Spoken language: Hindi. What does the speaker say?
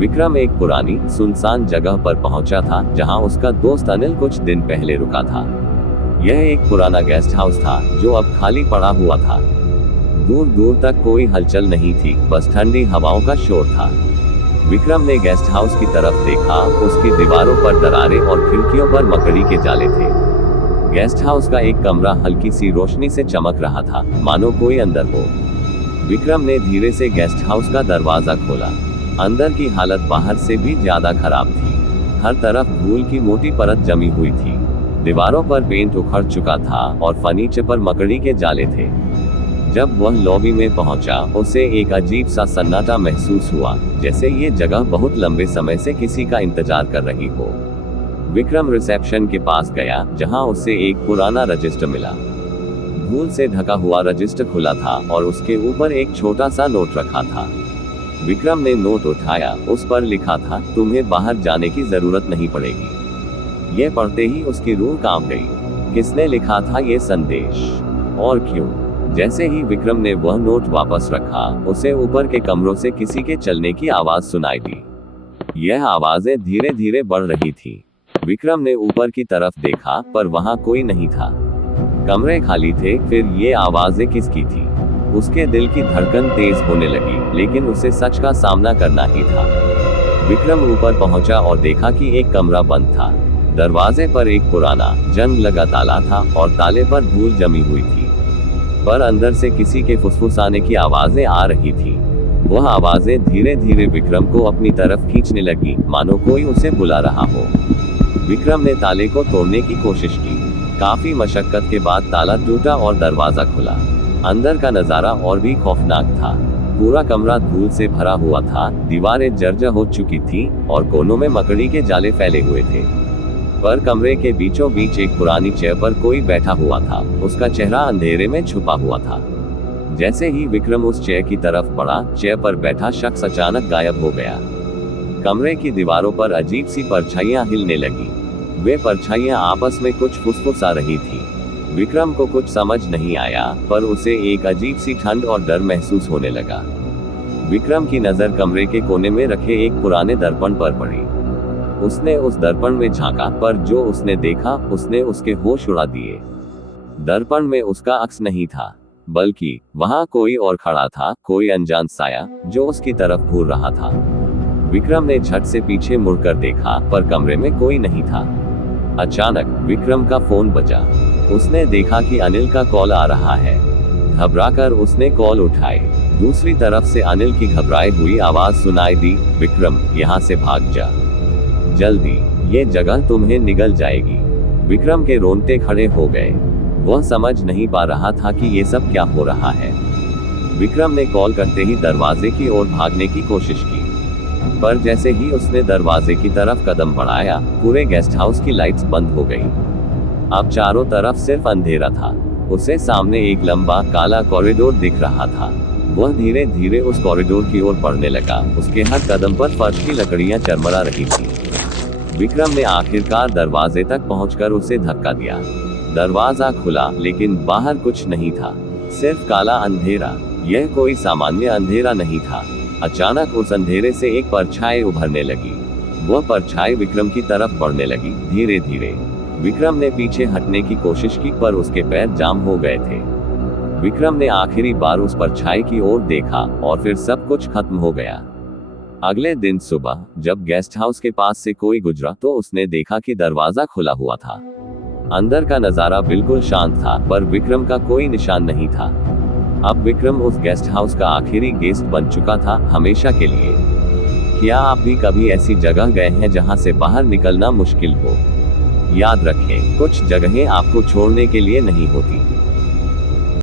विक्रम एक पुरानी सुनसान जगह पर पहुंचा था जहां उसका दोस्त अनिल कुछ दिन पहले रुका था। यह एक पुराना गेस्ट हाउस था जो अब खाली पड़ा हुआ था। दूर दूर तक कोई हलचल नहीं थी, बस ठंडी हवाओं का शोर था। विक्रम ने गेस्ट हाउस की तरफ देखा। उसकी दीवारों पर दरारें और खिड़कियों पर मकड़ी के जाले थे। गेस्ट हाउस का एक कमरा हल्की सी रोशनी से चमक रहा था, मानो कोई अंदर हो। विक्रम ने धीरे से गेस्ट हाउस का दरवाजा खोला। अंदर की हालत बाहर से भी ज्यादा खराब थी। हर तरफ धूल की मोटी परत जमी हुई थी। दीवारों पर पेंट उखड़ चुका था और फर्नीचर पर मकड़ी के जाले थे। जब वह लॉबी में पहुंचा, उसे एक अजीब सा सन्नाटा महसूस हुआ, जैसे ये जगह बहुत लंबे समय से किसी का इंतजार कर रही हो। विक्रम रिसेप्शन के पास गया, जहां उसे एक पुराना रजिस्टर मिला। धूल से ढका हुआ रजिस्टर खुला था और उसके ऊपर एक छोटा सा नोट रखा था। विक्रम ने नोट उठाया। उस पर लिखा था, तुम्हें बाहर जाने की जरूरत नहीं पड़ेगी। यह पढ़ते ही उसकी रूह कांप गई। किसने लिखा था ये संदेश और क्यों? जैसे ही विक्रम ने वह नोट वापस रखा, उसे ऊपर के कमरों से किसी के चलने की आवाज सुनाई दी। यह आवाजें धीरे धीरे बढ़ रही थी। विक्रम ने ऊपर की तरफ देखा, पर वहां कोई नहीं था। कमरे खाली थे। फिर ये आवाजें किसकी थी? उसके दिल की धड़कन तेज होने लगी, लेकिन उसे सच का सामना करना ही था। विक्रम ऊपर पहुंचा और देखा कि एक कमरा बंद था। दरवाजे पर एक पुराना जंग लगा ताला था और ताले पर धूल जमी हुई थी। पर अंदर से किसी के फुसफुसाने की आवाजें आ रही थी। वह आवाजें धीरे धीरे विक्रम को अपनी तरफ खींचने लगी, मानो कोई उसे बुला रहा हो। विक्रम ने ताले को तोड़ने की कोशिश की। काफी मशक्कत के बाद ताला टूटा और दरवाजा खुला। अंदर का नजारा और भी खौफनाक था। पूरा कमरा धूल से भरा हुआ था। दीवारें जर्जर हो चुकी थी और कोनों में मकड़ी के जाले फैले हुए थे। पर कमरे के बीचों बीच एक पुरानी चेयर पर कोई बैठा हुआ था। उसका चेहरा अंधेरे में छुपा हुआ था। जैसे ही विक्रम उस चेयर की तरफ बढ़ा, चेयर पर बैठा शख्स अचानक गायब हो गया। कमरे की दीवारों पर अजीब सी परछाइयां हिलने लगी। वे परछाइयां आपस में कुछ फुसफुसा रही थी। विक्रम को कुछ समझ नहीं आया, पर उसे एक अजीब सी ठंड और डर महसूस होने लगा। विक्रम की नजर कमरे के कोने में रखे एक पुराने दर्पण पर पड़ी। उसने उस दर्पण में झांका, पर जो उसने देखा उसने उसके होश उड़ा दिए। दर्पण में उसका अक्स नहीं था, बल्कि वहां कोई और खड़ा था, कोई अनजान साया जो उसकी तरफ घूर रहा था। विक्रम ने झट से पीछे मुड़कर देखा, पर कमरे में कोई नहीं था। अचानक विक्रम का फोन बजा। उसने देखा कि अनिल का कॉल आ रहा है। घबराकर उसने कॉल उठाई। दूसरी तरफ से अनिल की घबराई हुई आवाज सुनाई दी, विक्रम यहाँ से भाग जा जल्दी, ये जगह तुम्हें निगल जाएगी। विक्रम के रोंगटे खड़े हो गए। वह समझ नहीं पा रहा था कि ये सब क्या हो रहा है। विक्रम ने कॉल करते ही दरवाजे की ओर भागने की कोशिश की, पर जैसे ही उसने दरवाजे की तरफ कदम बढ़ाया, पूरे गेस्ट हाउस की लाइट्स बंद हो गई। अब चारों तरफ सिर्फ अंधेरा था। उसे सामने एक लंबा काला कॉरिडोर दिख रहा था। वह धीरे धीरे उस कॉरिडोर की ओर बढ़ने लगा। उसके हर कदम पर फर्श की लकड़ियां चरमरा रही थी। विक्रम ने आखिरकार दरवाजे तक पहुंचकर उसे धक्का दिया। दरवाजा खुला, लेकिन बाहर कुछ नहीं था, सिर्फ काला अंधेरा। यह कोई सामान्य अंधेरा नहीं था। अचानक उस अंधेरे से एक परछाई उभरने लगी। वह परछाई विक्रम की तरफ बढ़ने लगी। धीरे धीरे विक्रम ने पीछे हटने की कोशिश की, पर उसके पैर जाम हो गए थे। विक्रम ने आखिरी बार उस परछाई की ओर देखा और फिर सब कुछ खत्म हो गया। अगले दिन सुबह जब गेस्ट हाउस के पास से कोई गुजरा, तो उसने देखा कि दरवाजा खुला हुआ था। अंदर का नजारा बिल्कुल शांत था, पर विक्रम का कोई निशान नहीं था। अब विक्रम उस गेस्ट हाउस का आखिरी गेस्ट बन चुका था, हमेशा के लिए। क्या आप भी कभी ऐसी जगह गए हैं जहां से बाहर निकलना मुश्किल हो? याद रखें, कुछ जगहें आपको छोड़ने के लिए नहीं होती।